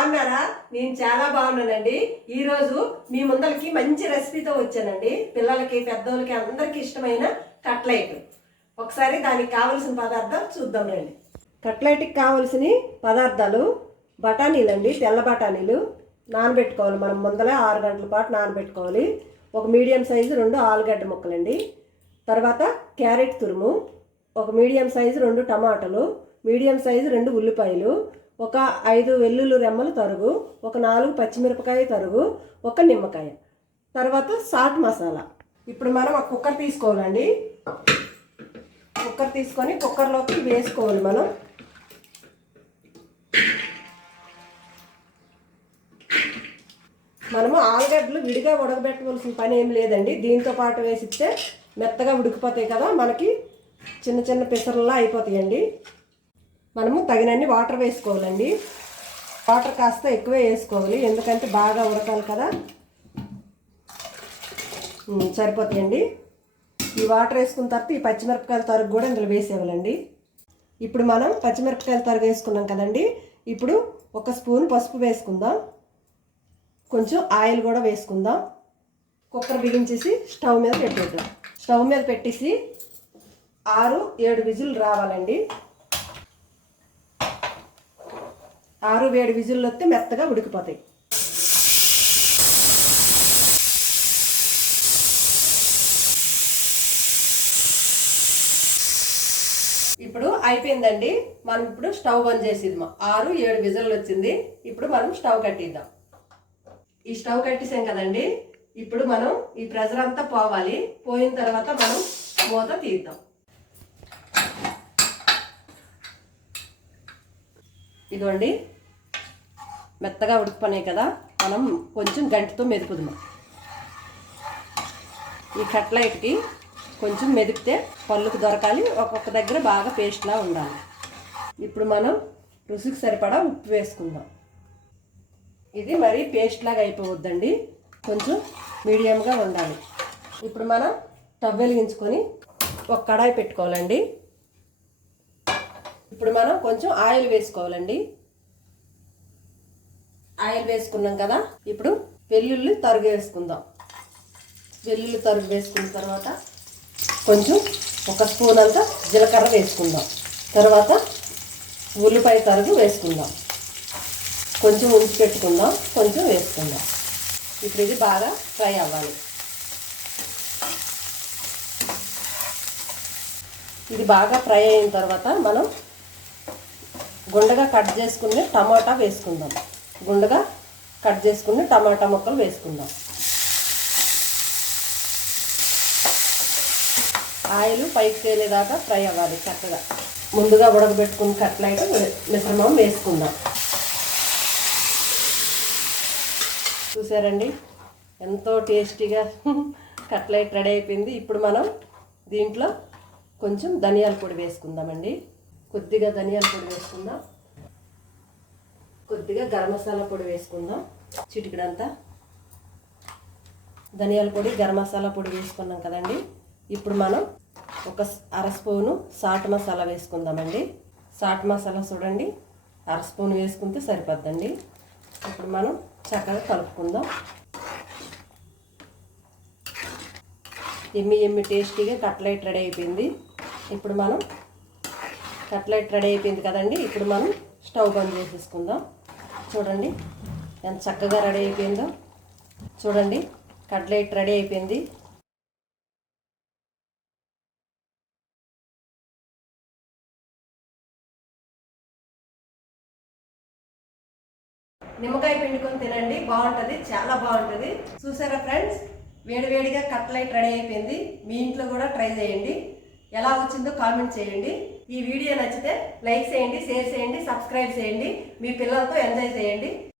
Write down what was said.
బాగున్నారా? నేను చాలా బాగున్నానండి. ఈరోజు మీ ముందరికి మంచి రెసిపీతో వచ్చానండి. పిల్లలకి పెద్దోళ్ళకి అందరికీ ఇష్టమైన కట్లెట్. ఒకసారి దానికి కావలసిన పదార్థాలు చూద్దాం రండి. కట్లెట్కి కావలసిన పదార్థాలు బఠానీలు అండి, తెల్ల బఠానీలు నానబెట్టుకోవాలి. మనం ముందర 6 గంటల పాటు నానబెట్టుకోవాలి. ఒక మీడియం సైజు 2 ఆలుగడ్డ ముక్కలండి. తర్వాత క్యారెట్ తురుము, ఒక మీడియం సైజు 2 టమాటాలు, మీడియం సైజు 2 ఉల్లిపాయలు, ఒక 5 వెల్లుల్లి రెమ్మలు తరుగు, ఒక 4 పచ్చిమిరపకాయ తరుగు, ఒక నిమ్మకాయ. తర్వాత సాల్ట్ మసాలా. ఇప్పుడు మనం ఒక కుక్కర్ తీసుకోవాలండి. కుక్కర్ తీసుకొని కుక్కర్లోకి వేసుకోవాలి. మనము ఆలుగడ్డలు విడిగా ఉడకబెట్టవలసిన పని ఏం లేదండి. దీంతో పాటు వేసిస్తే మెత్తగా ఉడికిపోతాయి కదా, మనకి చిన్న చిన్న పిసరల్లా అయిపోతాయండి. మనము తగినన్ని వాటర్ వేసుకోవాలండి. వాటర్ కాస్త ఎక్కువే వేసుకోవాలి, ఎందుకంటే బాగా ఉడకాలి కదా. సరిపోతాయండి. ఈ వాటర్ వేసుకున్న తర్వాత ఈ పచ్చిమిరపకాయల తరుగు కూడా ఇందులో వేసేవాళ్ళండి. ఇప్పుడు మనం పచ్చిమిరపకాయల తరుగు వేసుకున్నాం కదండి. ఇప్పుడు 1 స్పూన్ పసుపు వేసుకుందాం. కొంచెం ఆయిల్ కూడా వేసుకుందాం. కుక్కర్ బిగించేసి స్టవ్ మీద పెట్టేద్దాం. స్టవ్ మీద పెట్టేసి 6-7 విజిల్ రావాలండి. 6-7 విజిల్లు వస్తే మెత్తగా ఉడికిపోతాయి. ఇప్పుడు అయిపోయిందండి. మనం ఇప్పుడు స్టవ్ బంద్ చేసిద్దాం. 6-7 విజిల్లు వచ్చింది. ఇప్పుడు మనం స్టవ్ కట్టిద్దాం. ఈ స్టవ్ కట్టేసాం కదండి. ఇప్పుడు మనం ఈ ప్రెషర్ అంతా పోవాలి. పోయిన తర్వాత మనం మూత తీద్దాం. ఇదిగోండి, మెత్తగా ఉడికిపోయినాయి కదా. మనం కొంచెం గంటితో మెదుపుదాం. ఈ కట్లెట్కి కొంచెం మెదిపితే పళ్ళుకు దొరకాలి. ఒక్కొక్క దగ్గర బాగా పేస్ట్లా ఉండాలి. ఇప్పుడు మనం రుచికి సరిపడా ఉప్పు వేసుకుందాం. ఇది మరీ పేస్ట్ లాగా అయిపోవద్దండి, కొంచెం మీడియంగా ఉండాలి. ఇప్పుడు మనం స్టవ్ వెలిగించుకొని ఒక కడాయి పెట్టుకోవాలండి. ఇప్పుడు మనం కొంచెం ఆయిల్ వేసుకోవాలండి. ఆయిల్ వేసుకున్నాం కదా. ఇప్పుడు వెల్లుల్లి తరుగు వేసుకుందాం. వెల్లుల్లి తరుగు వేసుకున్న తర్వాత కొంచెం 1 స్పూన్ అంతా జీలకర్ర వేసుకుందాం. తర్వాత ఉల్లిపాయ తరుగు వేసుకుందాం. కొంచెం ఉంచి పెట్టుకుందాం, కొంచెం వేసుకుందాం. ఇప్పుడు ఇది బాగా ఫ్రై అవ్వాలి. ఇది బాగా ఫ్రై అయిన తర్వాత మనం గుండగా కట్ చేసుకుని టమాటా వేసుకుందాం. గుండగా కట్ చేసుకుని టమాటా ముక్కలు వేసుకుందాం. ఆయిల్ పైకి తేలేదాకా ఫ్రై అవ్వాలి చక్కగా. ముందుగా ఉడకబెట్టుకుని కట్లెట్ మిశ్రమం వేసుకుందాం. చూసారండి, ఎంతో టేస్టీగా కట్లెట్ రెడీ అయిపోయింది. ఇప్పుడు మనం దీంట్లో కొంచెం ధనియాల పొడి వేసుకుందామండి. కొద్దిగా ధనియాల పొడి వేసుకుందాం. కొద్దిగా గరం మసాలా పొడి వేసుకుందాం. చిటికెడంతా ధనియాల పొడి, గరం మసాలా పొడి వేసుకున్నాం కదండి. ఇప్పుడు మనం 1/2 స్పూను చాట్ మసాలా వేసుకుందామండి. చాట్ మసాలా చూడండి, 1/2 స్పూన్ వేసుకుంటే సరిపోద్దండి. ఇప్పుడు మనం చక్కగా కలుపుకుందాం. ఎమ్మి టేస్టీగా కట్లెట్ రెడీ అయిపోయింది. ఇప్పుడు మనం కట్లెట్ రెడీ అయిపోయింది కదండి. ఇప్పుడు మనం స్టవ్ బంద్ చేసేసుకుందాం. చూడండి ఎంత చక్కగా రెడీ అయిపోయిందో. చూడండి, కట్లెట్ రెడీ అయిపోయింది. నిమ్మకాయ పిండుకొని తినండి, బాగుంటుంది, చాలా బాగుంటుంది. చూసారా ఫ్రెండ్స్, వేడివేడిగా కట్లెట్ రెడీ అయిపోయింది. మీ ఇంట్లో కూడా ట్రై చేయండి. ఎలా వచ్చిందో కామెంట్ చేయండి. ఈ వీడియో నచ్చితే లైక్ చేయండి, షేర్ చేయండి, సబ్స్క్రైబ్ చేయండి. మీ పిల్లలతో ఎంజాయ్ చేయండి.